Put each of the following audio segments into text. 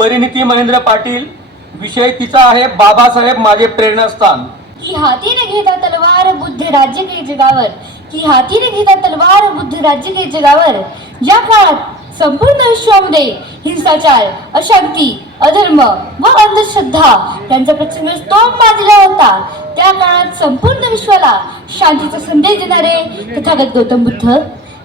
परिणिती महेंद्र पाटील. विषय तिचा आहे बाबासाहेब माझे प्रेरणास्थान. की हातीने घेता तलवार बुद्ध राज्य के जगावर, की हातीने घेता तलवार बुद्ध राज्य के जगावर. ज्या काळात संपूर्ण विश्वामध्ये हिंसाचार, अशांती, अधर्म व अंधश्रद्धा यांचा प्रचंड स्तोम माजला होता, त्या काळात संपूर्ण विश्वाला शांतीचा संदेश देणारे तथागत गौतम बुद्ध,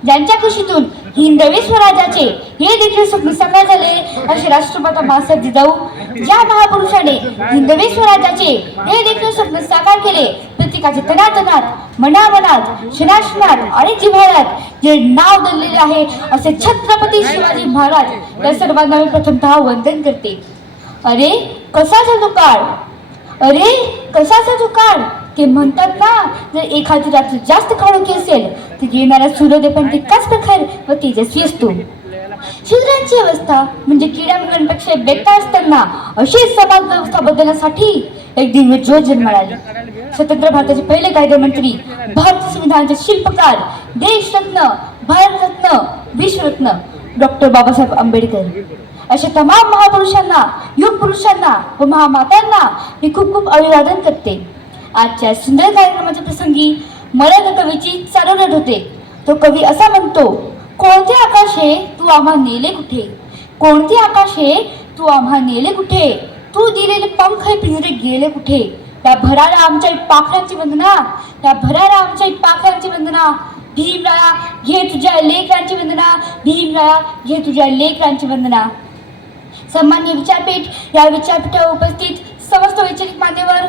ज्यांच्या कुशीतून हिंदवी स्वराज्याचे हे देखील स्वप्न साकार झाले, असे राष्ट्रमाता मासाहेब जिजाऊ, ज्या महापुरुषाने हिंदवी स्वराज्याचे हे देखील स्वप्न साकार केले, प्रत्येकाचे तनातनात, मनामनात, क्षणाक्षणात आणि जिव्हाळ्यात जे नाव दडलेले आहे, असे छत्रपती शिवाजी महाराज या सर्वांना मी प्रथमतः वंदन करते. अरे कसा जातो काळ, अरे कसा जातो काळ. ते म्हणतात ना, जर एखादी रात्र जास्त काळोखी असेल तर येणारा सूर्योदय पण तितकाच प्रखर व तेजस्वी असतो. शूद्रांची अवस्था म्हणजे किड्या मुलांपेक्षा बेकार असताना अशी समाज व्यवस्था बदलण्यासाठी एक दिव्य ज्योत जन्माला आली. स्वतंत्र भारताचे पहिले कायदेमंत्री, भारतीय संविधानाचे शिल्पकार, देशरत्न, भारतरत्न, विश्वरत्न डॉक्टर बाबासाहेब आंबेडकर अशा तमाम महापुरुषांना, युग पुरुषांना व महामातांना मी खूप खूप अभिवादन करते. आजच्या सुंदर कार्यक्रमाच्या प्रसंगी मराठी कवीची चारोळत होते. तो कवी असा म्हणतो, कोणते आकाश हे तू आम्हा नेले कुठे, कोणते आकाश हे तू आम्हा नेले कुठे, तू दिलेले पंख हे पिंजरे गेले कुठे. त्या भराला आमच्या पाखरांची वंदना, त्या भराला आमच्या पाखरांची वंदना. भीमराया घे तुझ्या लेकरांची वंदना, भीमराया घे तुझ्या लेकरांची वंदना. सन्माननीय विचारपीठ, या विचारपीठावर उपस्थित समस्त वैचारिक मान्यवर,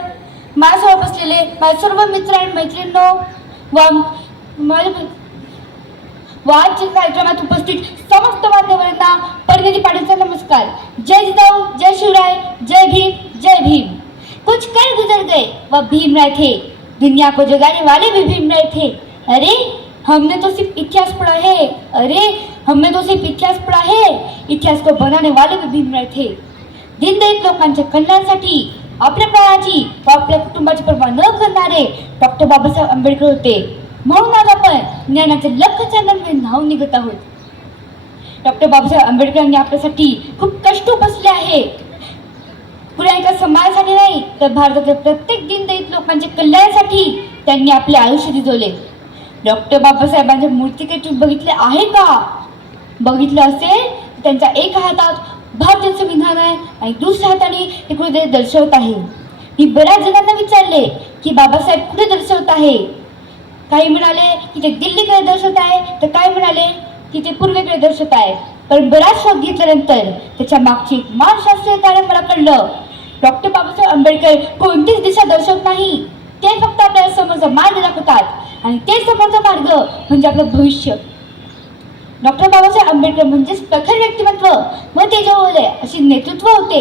माझ्यासोबत बसलेले माझे सर्व मित्र आणि मैत्रिणींनो व आजच्या कार्यक्रमात उपस्थित समस्त मान्यवरांना परिणिती पाटीलचा नमस्कार. जय जिजाऊ, जय शिवराय, जय भीम, जय भीम. कुछ कर गुजर गए वह भीमराय थे, दुनिया को जगाने वाले भी भीमराय थे. अरे हमने तो सिर्फ इतिहास पढ़ा है, अरे हमने तो सिर्फ इतिहास पढ़ा है, इतिहास को बनाने वाले भी भीमराय थे. दीनदलित लोकांच्या कल्याणासाठी आपल्या प्राणाची व आपल्या कुटुंबाची पर्वा न करणारे डॉक्टर बाबासाहेब आंबेडकर होते. म्हणून आज आपण ज्ञानाचे लखच्या नव्हे नाव निघत आहोत. डॉक्टर बाबासाहेब आंबेडकरांनी आपल्यासाठी खूप कष्ट उपसले आहे. पुऱ्या एका समाजासाठी नाही तर भारतातील प्रत्येक दीनदलित लोकांच्या कल्याणासाठी त्यांनी आपले आयुष्य दिजवले. डॉक्टर बाबासाहेबांच्या मूर्तिकेतून बघितले आहे का? बघितलं असेल त्यांच्या एका हातात भारतीय संविधान आहे आणि दुसऱ्या हाताने ते कुठे दर्शवत आहे. मी बऱ्याच जणांना विचारले की बाबासाहेब कुठे दर्शवत आहे. काही म्हणाले की ते दिल्लीकडे दर्शवत आहे, तर काही म्हणाले की ते पूर्वेकडे दर्शवत आहे. पण बराच शोध घेतल्यानंतर त्याच्या मागची मानसशास्त्रीय कारण मला कळलं. डॉक्टर बाबासाहेब आंबेडकर कोणतीच दिशा दर्शवत नाही, ते फक्त आपल्याला समोरचा मार्ग दाखवतात आणि ते समोरचा मार्ग म्हणजे आपलं भविष्य. डॉक्टर बाबासाहेब आंबेडकर म्हणजेच प्रखर व्यक्तिमत्व व तेजोवले असे नेतृत्व होते.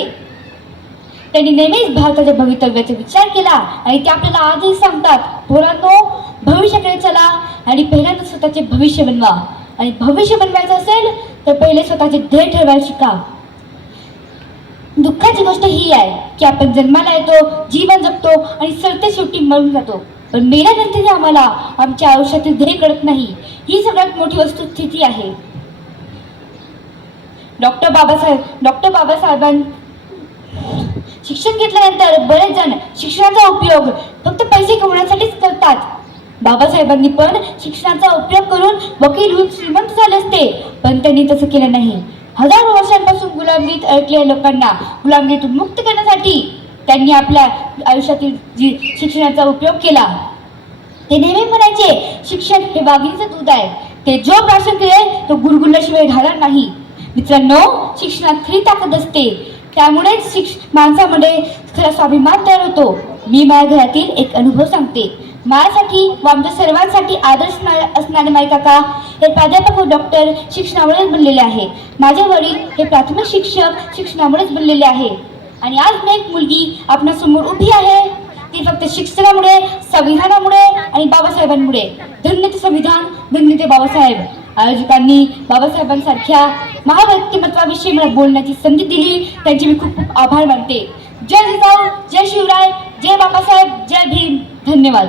त्यांनी नेहमीच भारताच्या भवितव्याचा विचार केला आणि ते आपल्याला आजही सांगतात, पोरांनो भविष्याकडे चला आणि पहिल्यांदा स्वतःचे भविष्य बनवा. आणि भविष्य बनवायचं असेल तर पहिले स्वतःचे ध्येय ठरवायला शिका. दुःखाची गोष्ट ही आहे की आपण जन्माला येतो, जीवन जगतो आणि सरते शेवटी मरून जातो, पण मेल्यानंतरही आम्हाला आमच्या आयुष्यातील ध्येय कळत नाही. ही सगळ्यात मोठी वस्तुस्थिती आहे. डॉक्टर बाबासाहेबांनी शिक्षण घेतल्यानंतर बरेच जण शिक्षणाचा उपयोग फक्त पैसे कमवण्यासाठीच करतात. बाबासाहेबांनी पण शिक्षणाचा उपयोग करून वकील होऊन श्रीमंत झाले असते, पण त्यांनी तसं केलं नाही. हजारो वर्षांपासून गुलामीत अडकलेल्या लोकांना गुलामीतून मुक्त करण्यासाठी त्यांनी आपल्या आयुष्यातील शिक्षणाचा उपयोग केला. ते नेहमी म्हणायचे, शिक्षण हे वाघिणीचं दूध आहे, ते जो प्राशन केले तो गुरगुरल्याशिवाय राहणार नाही. मित्रांनो, शिक्षणात खरी ताकद असते, त्यामुळेच माणसामध्ये खरा स्वाभिमान तयार होतो. मी माझ्या घरातील एक अनुभव सांगते. माझ्यासाठी व आमच्या सर्वांसाठी आदर्श असणारे माई काका हे प्राध्यापक व डॉक्टर शिक्षणामुळेच बनलेले आहे. माझे वडील हे प्राथमिक शिक्षक शिक्षणामुळेच बनलेले आहे. आणि आज मी एक मुलगी आपणासमोर उभी आहे, ती फक्त शिक्षणामुळे, संविधानामुळे आणि बाबासाहेबांमुळे. धन्य ते संविधान, धन्य ते बाबासाहेब. आयोजकांनी बाबासाहेबांसारख्या महाव्यक्तिमत्वाविषयी मला बोलण्याची संधी दिली, त्यांचे मी खूप खूप आभार मानते. जय जिजाऊ, जय शिवराय, जय बाबासाहेब, जय भीम. धन्यवाद.